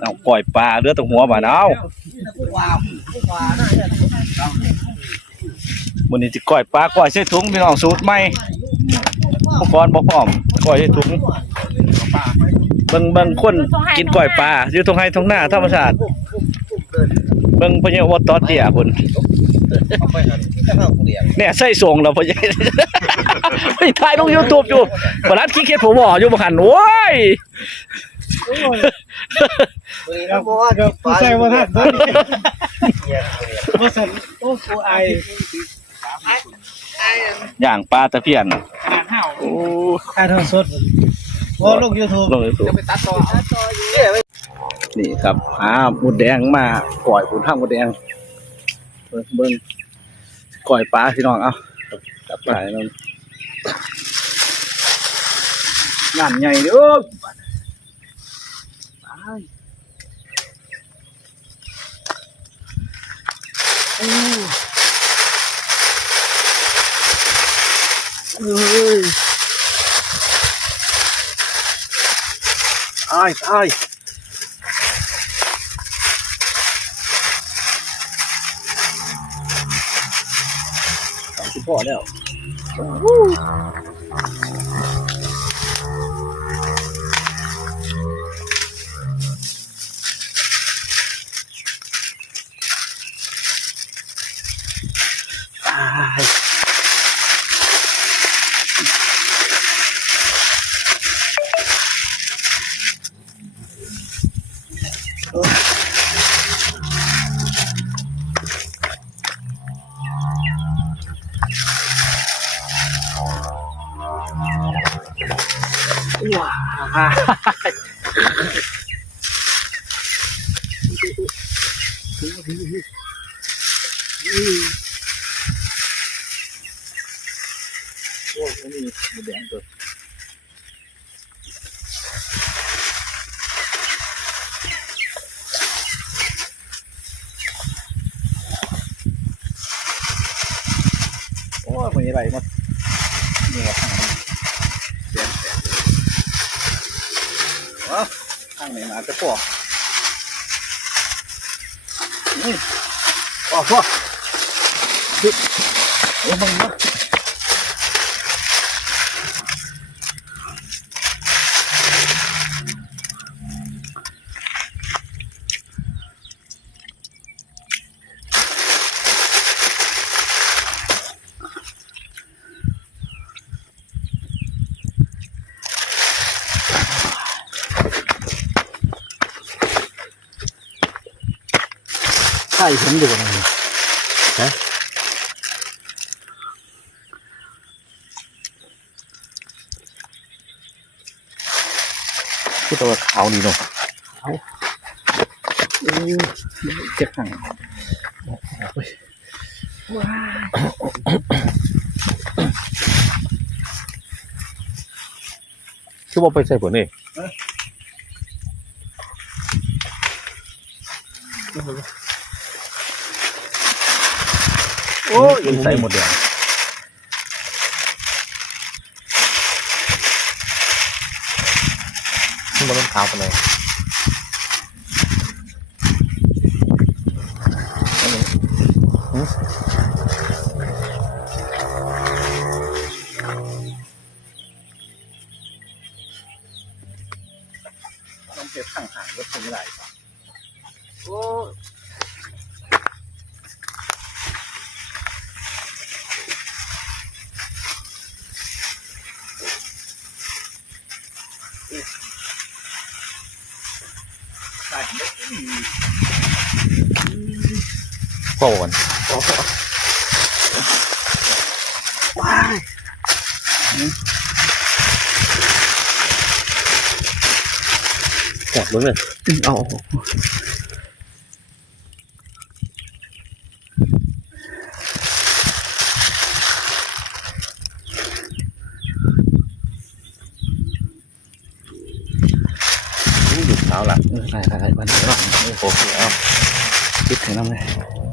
เอาปล่อยปลาเลือดตรงหัวบาเอาวันนี้จะก่อยปลาก่อยใส่ถุงพี่น้องสูตรใหม่อุปกรณ์บ่พร้อมก่อยใส่ถุงเบิ่งเบิ่งคนกินก่อยปลาอยู่ตรงให้ตรงหน้าธรรมชาติเบิ่งพญาวตอเตียพุ่นเนี่ยใส่ส่งแล้วพญาไปถ่ายลง YouTube อยู่บ่รัดขี้เกียจผมบ่อยู่บ่หันโว้ย อ้ยผู้ใส่มาทันมาสั่นโอ้โหไอย่างปลาตะเพียนขนาห้าวโอ้ไอทอดสดโอ้ลงยูทูบลงยตัวไปตัดต่อนี่ครับหาหมูแดงมาก่อยผุนข้างหมูแดงเบิ่งเบิ่งก่อยปลาพี่น้องเอ้าจับปลาให้น้องงานใหญ่เด้อ เอ้ยอ้าย ว้ายโอ้ยอันนี่หมูแดงตัว โอ้ยมันอะไรมาเนี่ยข้างนี้แดงแดงว้าข้างไหนมาจะปอกนี่ปอกพ่อฮึบโอ้ยมั นมาใช่ผมดูมันฮะคือตัวขาวนี่เนาะขาวอือเจ็บหังโอ้ยว้ายคือว่าไปใส่ผลนี่ โอ้ยใส่หมดเดียวมันเป็นขาวไปเลย โป่นว้ายแจกเบิ้งเลยเอาหยุดเท้าละใส่ใส่มันเนาะโอ้โหเอาคิดถึงน้ำเลย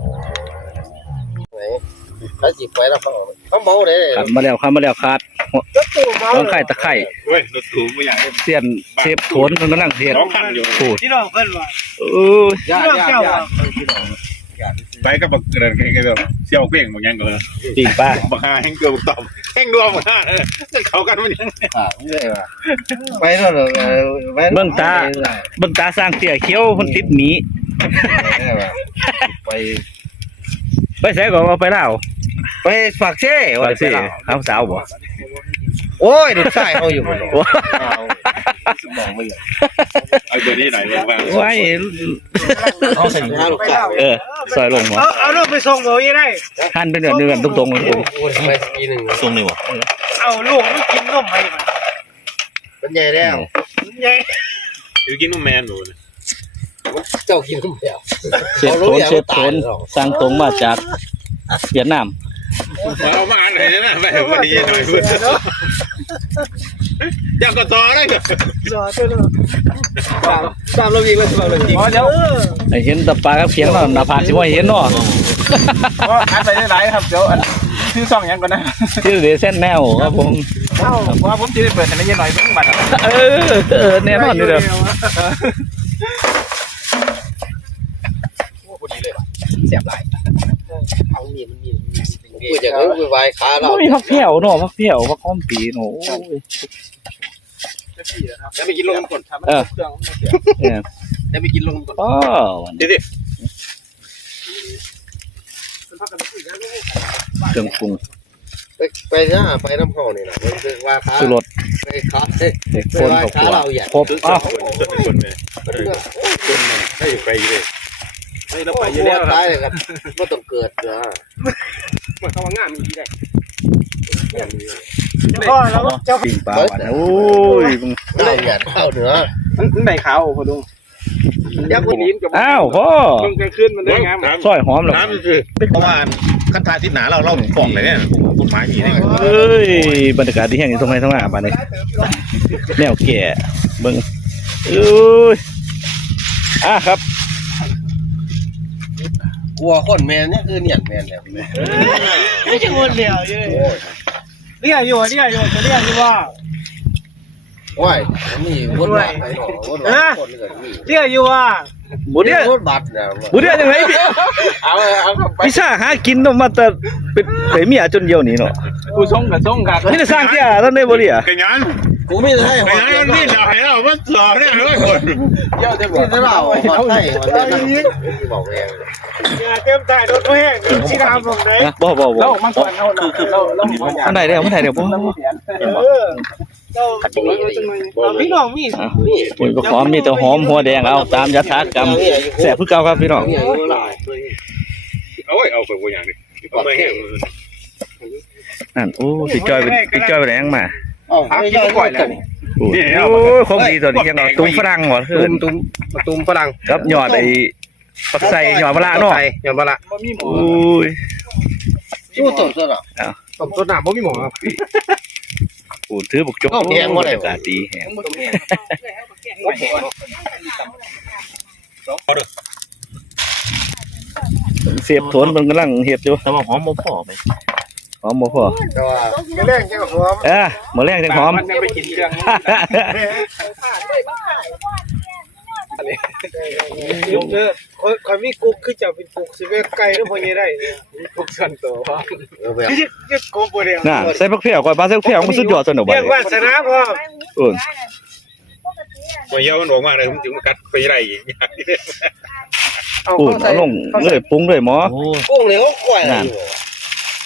ถ้าจีบไว้แล้วเขาเขาเมาเลยขันมาแล้วขันมาแล้วขาดตู้เมาต้องไข่ตะไคร่เว้ยรถถูไม่อยากให้เสียนเชฟโถนมันกำลังเสียนสองพันอยู่พูดที่น้องเพิ่นว่าเออที่น้องเจ้าว่าไปก็บักเกินกันแบบเสี่ยวเพ่งบางอย่างก็เลยปีกป้าบักฮาแห้งเกลือบักตอบแห้งรวมบักฮาเออเขากันมันยังไปแล้วเหรอเบิ่งตาเบิ่งตาสร้างเตี้ยเขียวมันติดหมีไปไปใส่ก่อนเอาไปเล่า ไปฝากเช่ว่าสิเอาสาวบ่โอ้ยลูกชายเขาอยู่บนรถโอ้เอาตัวนี้ไหนอยบ้างไว้เขาใส่ห้าลูกชายเออซอยลงบ่เอาเอาลูกไปส่งบ่อีได้หั่นเป็นแบบเดือนตรงๆเลยผมโอ้ยทำไมปีหนึ่งทรงนี่วะเอาลูกมันกินนมให้มันมันใหญ่แล้วใหญ่อยู่กินนมแมนหนูเจ้ากินคนเดียวเชฟโถนเชฟโถนสั่งตรงมาจากเวียดนาม เอามาอ่านหน่อยนะไปวันนี้หน่อยเพื่อนอยากก็ต่อได้เหรอรอตัวนึงตามเราอีกแล้วตามเราอีกเดี๋ยวเห็นตะปลากับเขียงเนาะหน้าผากสิบ่าเห็นเนาะก็อัดไปได้หลายครับเดี๋ยวชื่อซองยังก่อนนะชื่อเดเส้นแนวครับผมเอ้าว่าผมจะได้เปิดแต่ละเย็นหน่อยเพิ่งบัตรเออเออแน่นอนอยู่เด้อพูดอย่า งนั้นไปวายขาเราบ่มีพักแผ่วเนาะพักแผ่วพักหอมปีเนาะโอ้ยจะไปกินลงก่อนเออเนี่ยจะไปกินลงก่อนอ๋อวันนี้ดิดิเครื่องปรุงไปไปหน้าไปน้ำห้องนี่นะมันคือว่าขาสุรสไปขาเฮ้ยเด็กไปคนวายครอบครัวขาเราใหญ่ครบอ้าวคนเลยให้ไปเลย ให้เราไปไปออยู่ยู่แล้แล้ววตายเลยครับว่าต้องเกิดนะมันเขาว่างานมีได้พ่อแล้วเจ้าปิ้งปลาหวานโอ้ยมึงเราใหญ่เท่าเหนือมันได้ขาวพอดุงยักษ์ลิ้นกับอ้าวพ่อมึงกลางคืนมันได้งามซอยหอมหรอน้ำคือเพราะว่าขั้นทาที่หนาเราเราฟ้องเลยเนี่ยกฎหมายมีเนี่ยเอ้ยบรรยากาศที่แห่งนี้ตรงไหนตรงหน้าบ้านนี้แนวแก่เบิ่งเอ้ยอะครับ กลัวคนแมนเนี่ยคือเนียนแมนแล้วไม่ใช่คนเดียวเยอะเรียกอยู่เรียกอยู่จะเรียกอยู่ว่าว้ายนี่วนบาทไปหนอวนบาทคนเกิดนี่เรียกอยู่ว่าบุเรียวนบาทนะบุเรียยังไงพี่เอาเอาไปพี่ซ่าหากินเนาะมาแต่เป็นเป็นเมียจนเดียวนี้เนาะกูส่งกับส่งกับนี่จะสร้างเตี้ยตอนนี้บ่เรียกันยัน กูไม่ได้ให้หกัอนดยันนี่เราให้เรามันสอบเนี่ยเลยคนเจ้าจะบอกที่เราหอดให้หอดเรื่องบอกเองอย่าเต็มใจรถแห้งชีดามลงไหนนะบ่บ่บ่เรามันก่อนเราคือคือเราเราอันไหนเดียวอันไหนเดียวบ่เออเราพี่น้องมีอะปุ๋ยก็หอมมีแต่หอมหัวแดงเอาตามยถากรรมแซ่บคือเก่าครับพี่น้องเนี่ยอยู่หลายเอาไว้เอาไปกูอย่างนี้เอาไปแห้งนั่นโอ้พี่จอยเป็นพี่จอยเป็นแรงมา อ๋อไม่ใช่ก่อยแล้วโอ้ยของดีตัวนี้ยังเอาตุ้มฝรั่งบ่คือตุ้มตุ้มฝรั่งครับยอดไอ้ปักใส่ยอดมะละเนาะยอดมะละบ่มีหมอโอ้ย สู้ต้นต้นอะ ต้มต้นหนาบ่มีหมอโอ้ถือบุกจกเอาแพงบ่ได้บรรยากาศดีแฮงเสียบโถนมันกำลังเฮ็ดอยู่แต่ว่าหอมบ่พอไหม หอมบ่พอแต่ว่าแรงแค่หอมเอ้อมื้อแรงจังหอมมันยังไปกินเครื่องยุกเด้อคอยมีกุ๊กคือจะเป็นกุ๊กสิเวไก่แล้วพอยังได้กุ๊กส่วนตัวเออไปยึดยึดกุ๊กบ่ได้น่ะใส่ผักเผือกก่อนปลาใส่ผักเผือกมันสุดยอดตัวหนูบ่เรียกว่าสนาพอโอ้ยหัวเยามันออกมาเลยผมถึงกัดไปไรอีกเอาโอ้ยเอาลงเลยปรุงเลยหมอกุ้งเนี่ยเขาก่อยอะไรอยู่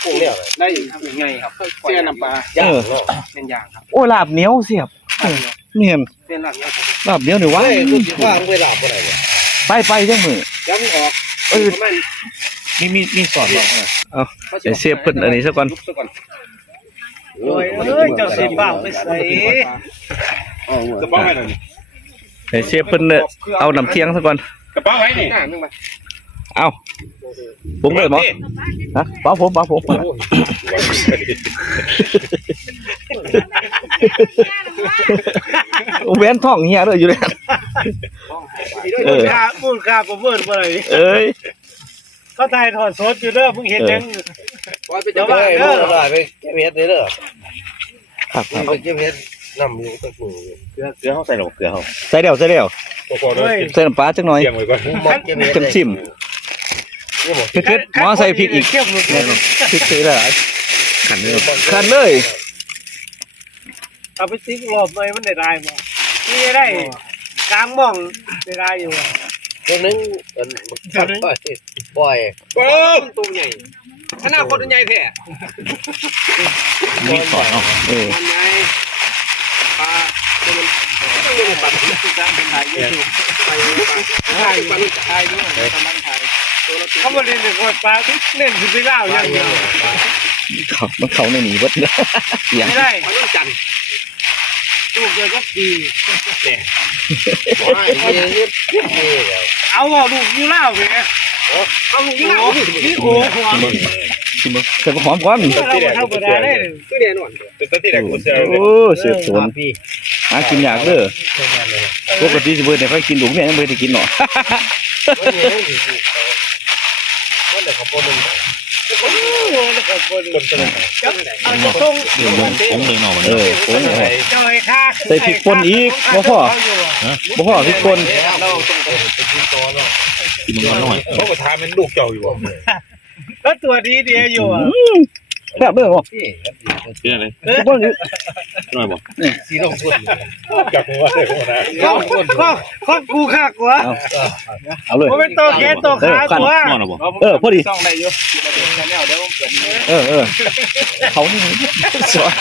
กุ้งเนี่ยได้ยังไงครับเสียน้ำปลาย่างเนาะเป็นอย่างครับ โอ้ยลาบเหนียวเสียบเนียนเป็นหลักเนี่ยลาบเหนียวนี่วะเฮ้ยกูคิดว่ามึงไปหลับอะไรเนี่ยไปไปจังมือย้ำออกเออมันมีมีมีสอนบ่เอาเดี๋ยวเสียบเพิ่นอันนี้ซะก่อนโอ้ยเอ้ยเจ้าสิบ้าไปใส่กระเป๋าไว้หน่อยเดี๋ยวเสียบเพิ่นเนี่ยเอาน้ำเคียงซะก่อนกระเป๋าไว้นี่ เอาปรุงเลยหมอฮะป้าผมป้าผมแหวนทองเฮียเลยอยู่เลยมูลค่ามูลค่าประเมินบ่ได้เอ้ยเขาถ่ายทอดสดอยู่เด้อมึงเห็นยังไปจะไปเด้อได้ไปเก็บเห็ดเด้อครับครับไปเก็บเห็ดน้ำอยู่ตะกูเกลือเกลือเขาใส่หรอเกลือเขาใส่เดียวใส่เดียวพอพอแล้วใส่น้ำปลาจักหน่อยเตรียมไว้ก่อนมองเก็บเห็ดจังชิม นี่หมดเผ็ดๆหมอใส่พริกอีกเข้มเลยพริกใส่ได้ขันเลยขันเลยเอาไปติ๊กรอบหน่อยมันได้ได้บ่นี่ได้กลางม่องได้ได้อยู่ตัวนึงมันตัดไปปล่อยโอ้ตัวใหญ่ขนาดคนใหญ่แท้มีก่อนเนาะเออมันใหญ่ปลาตัวมันต้องเรียกว่าปลาที่จ้างเป็นไทยอยู่ไปปลาไทยปลาไทยด้วยกำลังไทย เขาบอกเล่นเป็นคนปลาเล่นคือไปเล่าอย่างเดียวเขามันเขาในหนีเบิดเลยเสียงไม่ได้มันต้องจันลูกเดียวก็ปีไม่เห็ดนี่เอาว่าลูกยูเล่าไปเอาลูกยูเล่านี่โอ้โหชิมเบิ่งใส่ผักหอมก่อนเราเท่ากันได้เลยคือเดียนวลที่แรกกูเสียเลยโอ้เสียบสวนหากินยากเด้อปกติสิเบิดเนี่ยค่อยกินดุเนี่ยยังบ่ได้กินเนาะมันห็ดนี่มั นเด็กเขาปนคนสนุกเอาจะส่งเรื่องผมผมเลยเนาะมันเออโอ้ยเจ้าไอ้ข้าใส่พริกป่นอีกบ่พอบ่พอพริกป่นเราต้องกินตัวเนาะกินมันน้อยเขาก็ทาเป็นลูกเจ้าอยู่บ่แล้วตัวดีเดียอยู่อะแซ่บเด้อบ่พี่เชื่อเลยทุกคน นี่น้อยบ่สีลงทุนจับหัวเลยหัวนะข้อข้อข้อกูข้ากว่าเอาเลยผมเป็นตัวแกนตัวขาตัวนอนหรอบ่เออพอดีต้องได้อยู่แนวเดี๋ยวผมเกิดเออเออเขานี่สอน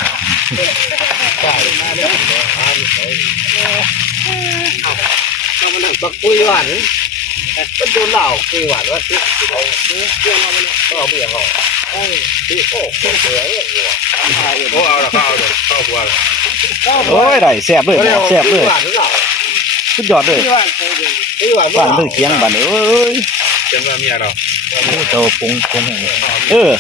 เรามานั่งตักคุยหวาน มันโดนเหล่าคุยหวานว่าที่เขาเพื่อนเราเนี่ยเขาเอาเบี้ยเขาที่โอ้โหเสือเนี่ยหัวโอ้เอาละเข้าเลยเข้าหัวเละโอ้ยได้แซ่บเลยแซ่บเลยหวานหรือเปล่าสุดยอดเลยบ้านเพิ่งเคียงบ้านเอ้ยเป็นว่าเมียเราโตปรุงปรุงเออ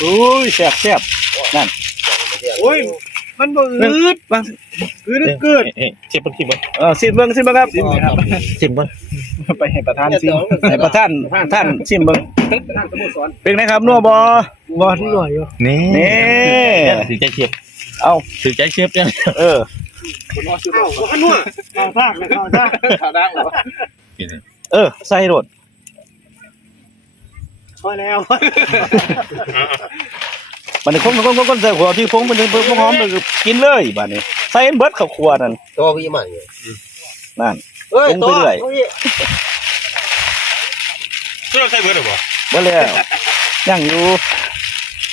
โอ้ยแซ่บแซ่บนั่นโอ้ย มันบ่อืดบางอืดเกิดเฮ้ยเจ็บปนที่บ่เออซิมเบิ่งซิมเบิ่งครับชิมบ้างไปให้ประธานซิมให้ประธานท่านซิมเบิ่งเป็นไงครับนัวบ่บ่ที่หน่อยอยู่นี่นี่ถือใจเชียบเอาถือใจเชียบเนี่ยเออเอ้าบ่คันนัวเอาซากนะเอาซากขาดังเหรอเออใส่รถพอแล้ว บัดนี้คนคนคนคนใส่หัวที่พงมันเป็นพงหอมเลยกินเลยบัดนี้ใส่เบิดข้าวคั่วนั่นตัวพี่มันนั่นเฮ้ยตัวช่วยใส่เบิร์ดหรอบ่บ่แล้วยังอยู่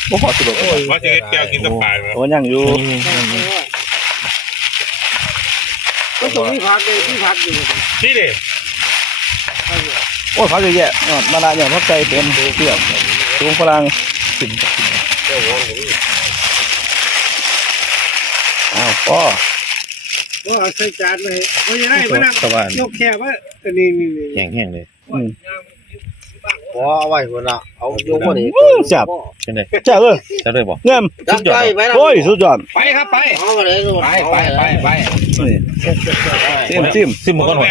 บ่พอสิบ่ว่าจะแก้วกินตะปายบ่โอ้ยังอยู่ก็ตรงนี้พักเลยที่พักอยู่นี่ดิโอ้พักเยอะแยะยอดมะนาวเนี่ยพักใจเต็มเปรี้ยวสูงพลัง อ้าวพ่อก็เอาใส่จานเลยบ่ยังได้บ่นั่งสว่านยกแค่ว่านี่นี่นี่แข็งแห้งเลยอืมพอเอาไว้คนละเอาโยกคนนี้จับเป็นไงจ้าเอ้ยจะเลยบ่เงิมดังใจไปแล้วโอ้ยสุดยอดไปครับไปเอาไปเลยไปไปไปไปนี่ซิมซิมซิมมันก่อนหัว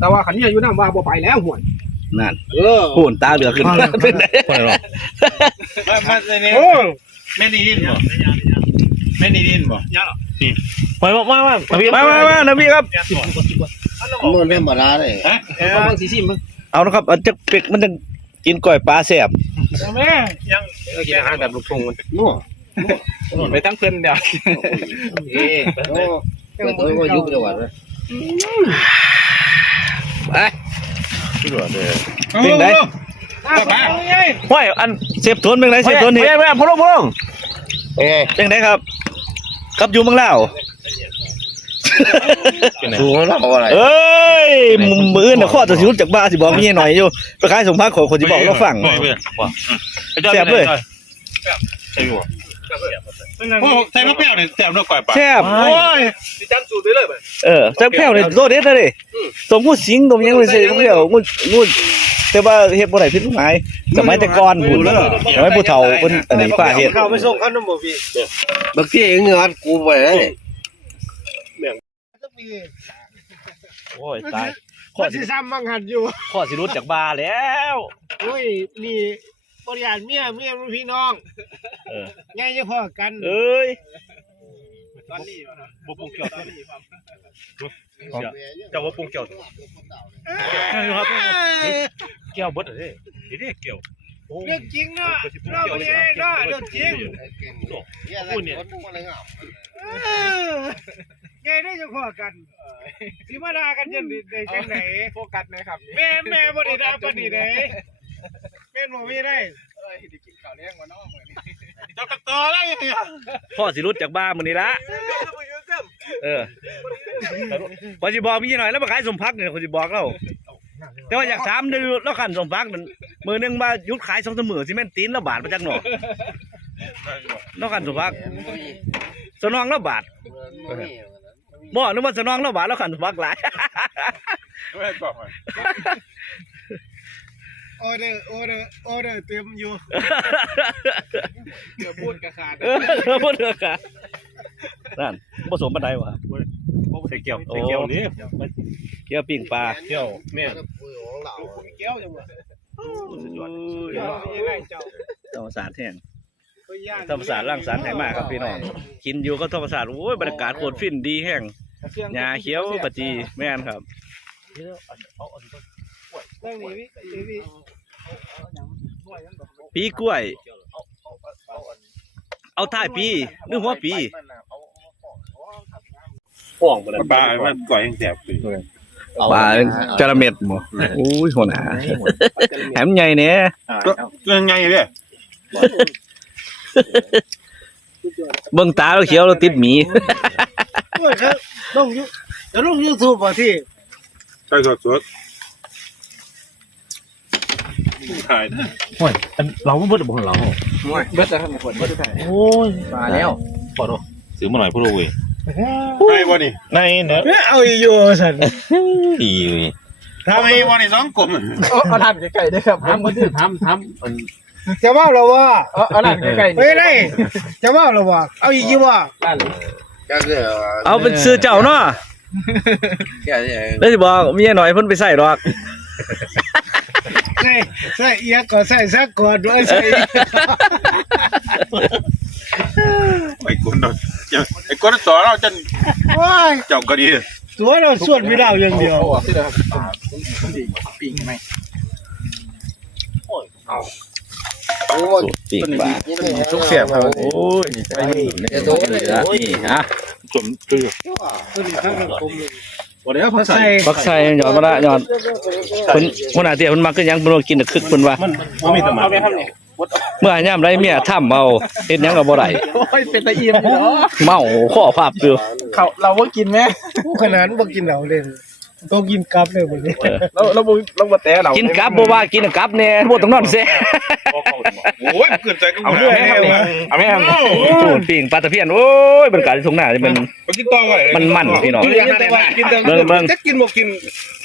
แต่ว่าขันนี้อยู่น้ำว่าบ่ไปแล้วห่วย นั่นเออพูนตาเหลือกขึ้นเป็นไงคนไหนหรอโอ้แม่นี่ดินบ่แม่นี่ดินบ่ยังหรอนี่ไปมามามามามามานะพี่ครับมันเป็นธรรมดาเลยเออบางสีซิมมึงเอานะครับเอาจะเป็กมันจะกินก้อยปลาแซ่บแม่กินอาหารแบบลูกทุ่งมันนัวไปตั้งเพิ่นเดี๋ยวเอ๊ะโอ้เป็นตัวว่ายุบจังหวัดเลยเป็นไงห้อยอันเสียบทวนเป็นไงเสียบทวนนี่แม่พ่อลงพ่อลงเอ๊ะเป็นไงครับกับอยู่เมืองลาวดูแล้วอะไรเอ้ยมือมืออื่นน่ะข้อจะสิรู้จากบ้าสิบอกมีหน่อยอยู่ไปขายสมภาคของคนสิบอกเราฟังแซ่บเลย ใส่หัวโอ้ใส่มะเปรี้ยวเนี่ยแซ่บด้วยก่อยปลาแซ่บ โอ้ยสิจำสูตรได้เลยบ่เออแซ่บแพ้วเลยโลเด็ดเลยสมพูดสิงตรงยังไม่ใช่เปรี้ยวงูงูแต่ว่าเฮ็ดบ่ได้ผิดกฎหมายสมัยแต่ก่อนพุ่นสมัยผู้เฒ่าเพิ่นอันนี้ป้าเฮ็ดเข้าไปส่งขนมบ่พี่บางทีเงินกูไปเลยโอ้ยตายข้อมันสิสิซ้ำบังหันอยู่ข้อสิรุดจากบาแล้วโอ้ยนี่ บริยานเมียเมียรุ่นพี่น้องเออ ไงจะพอกันเอ้ยตอนนี้บ่ปรุงเกี่ยวตอนนี้เจ้าว่าปรุงเกี่ยวครับเกี่ยวบดเด้นี่เด้เกี่ยวเรื่องจริงเนาะเราไม่ได้เนาะเรื่องจริงพูดเนี่ยอะไรเงาเออไงได้จะพอกันสิมาด่ากันจังได้จังไหนโฟกัสนะครับแม่แม่บ่ได้ด่าปานนี้ เด้แม่นบ่มีได้เอ้ยได้กินข้าวเลี้ยงวันน้องเหมือนนี่เจ้าตะกอแล้วยังไงข้อสิรุดจากบามื้อนี้ละเออพอสิบอกพี่หน่อยแล้วมาขายสมพักเนี่ยคนสิบอกเราแต่ว่าอยากถามเด้อแล้วคันสมพักนั่นมื้อหนึงมาหยุดขาย2-3มื้อสิแม่นตีนละบาทมาจากหนอแล้วคันสมพักสนองละบาทบ่นึกว่าสนองละบาทแล้วคันสมพักหลาย ไม่บอกมา ออเดอร์ออเดอร์ออเดอร์เต็มอยู่เดี๋ยวพูดกระขาดเออบ่เด้อค่ะนั่นบ่สมปานใดวะใส่เกี่ยวใส่เกี่ยวนี่เกี่ยวปิ้งปลาเกี่ยวแม่ของเราเกี้ยวจังบ่สุดยอดเกี้ยวยังไงเจ้าธรรมศาสตร์แท้งก็ย่านธรรมศาสตร์ร่างสรรค์ให้มากครับพี่น้องกินอยู่ก็ธรรมศาสตร์โอ้ยบรรยากาศโคตรฟินดีแห้งหญ้าเขียวกะจีแม่นครับ เรื่องนี้พี่พี่ปีกล้วย เอาท้ายปีนึกหัวปีห่วงปลามันก่อยยังแสบปีปลาจระเม็ดบ่โอ้ยหัวหน้าแหมใหญ่เนี่ยก็ยังไงเนี่ยเบิ่งตาแล้วเขียวแล้วติดหมีโอ้ยครับลงยูจะลงยูทูบป่ะที่ใช่สดสด ถ่ายเราไม่เบิดบ่ของเราเบิดแล้วครับคนเบิดแล้วโอ้ยมาแล้วซื้อมาหน่อยพูดเลยในบ่นี่ในเนอะเอาอีอยู่สันอีทำในบ่นี่สองกลมเอาทำใกล้ๆได้ครับทำมาที่ทำทำจะว่าเราว่าเอาเอาด้านใกล้ๆเฮ้ยได้จะว่าเราว่าเอาอีกอยู่ว่าด้านเอาเป็นซื้อเจ้าเนาะแค่นี้แล้วสิบอกเมียหน่อยเพิ่นไปใส่ดอก ใส่ใส่เอียก่อนใส่ซะก่อนด้วยใส่ไอ้คนเราไอ้คนต่อเราจนว้ายเจ้าก็ดีตัวเราส่วนไม่ได้อย่างเดียวเอาออกที่เดิมปีกไหมโอ้ปีกปลาทุกเสียบครับโอ้ยนี่ไปนี่นี่ฮะกลมตื้อ ตัวนี้ข้างกลมวันนี้เขาใส่ใส่บักไส้หยอดมาละหยอดเพิ่นหัวหน้าเตี้ยเพิ่นมักคือหยังเพิ่นว่ากินแต่คึกเพิ่นว่า มันมันมีสมาธิเมื่อยามใดเมียทำเอาเฮ็ดหยังก็บ่ได้โอ้ยเป็นตะเอียนเนาะเมาข้อภาพอยู่เขาเราว่ากินไหมผู้ขนาดบ่กินเหล้าเลย ต้องกินกับเลยบัดนี้เราเราบ่เราบ่แต่เรากินกลับบ่ว่ากินกลับแน่บ่ต้องนอนเสียโอ้ยเกินใจก็เอาเรื่อยเอาไม่ทำจูดปิ้งปลาตะเพียนโอ้ยบรรยากาศที่ทุ่งนานี่มัน ไปกินตองอะไรมันมันพี่น้องกินแต่ว่ากินแต่เบิ่งเบิ่ง จะกินบ่กิน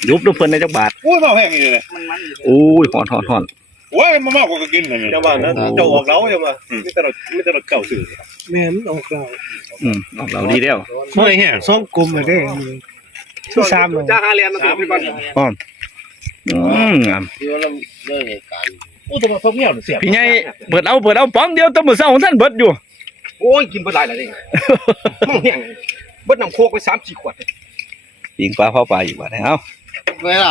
ยุบดูเพิ่นในจักบาทโอ้ยเมาแห้งอยู่เลยโอ้ยฮ้อนๆโอ้ยมันมากกว่าก็กินเลยจังหวะนั้นเจ้าออกแล้วจังหวะไม่แต่เราไม่แต่เราเก่าสื่อแม่นออกเราๆอืมออกเราดีแล้วเมื่อยแห้ง สองกลมมาได้ ที่สามเลยจ้าหาเรียนมาถึงพี่บอลอืมงามที่ว่าเราเรื่องเหตุการณ์อู้ตัวพวกเงี้ยเสียบพี่ใหญ่เปิดเอาเปิดเอาป้องเดียวแตะมื้อเช้าของท่านเบิดอยู่โอ้ยกินบ่ได้แล้วนี่มึงเหี้ยเบิดน้ำโคกไป3-4ขวดปิ้งปลาเผาปลาอยู่บาดนี้เอ้าเวลา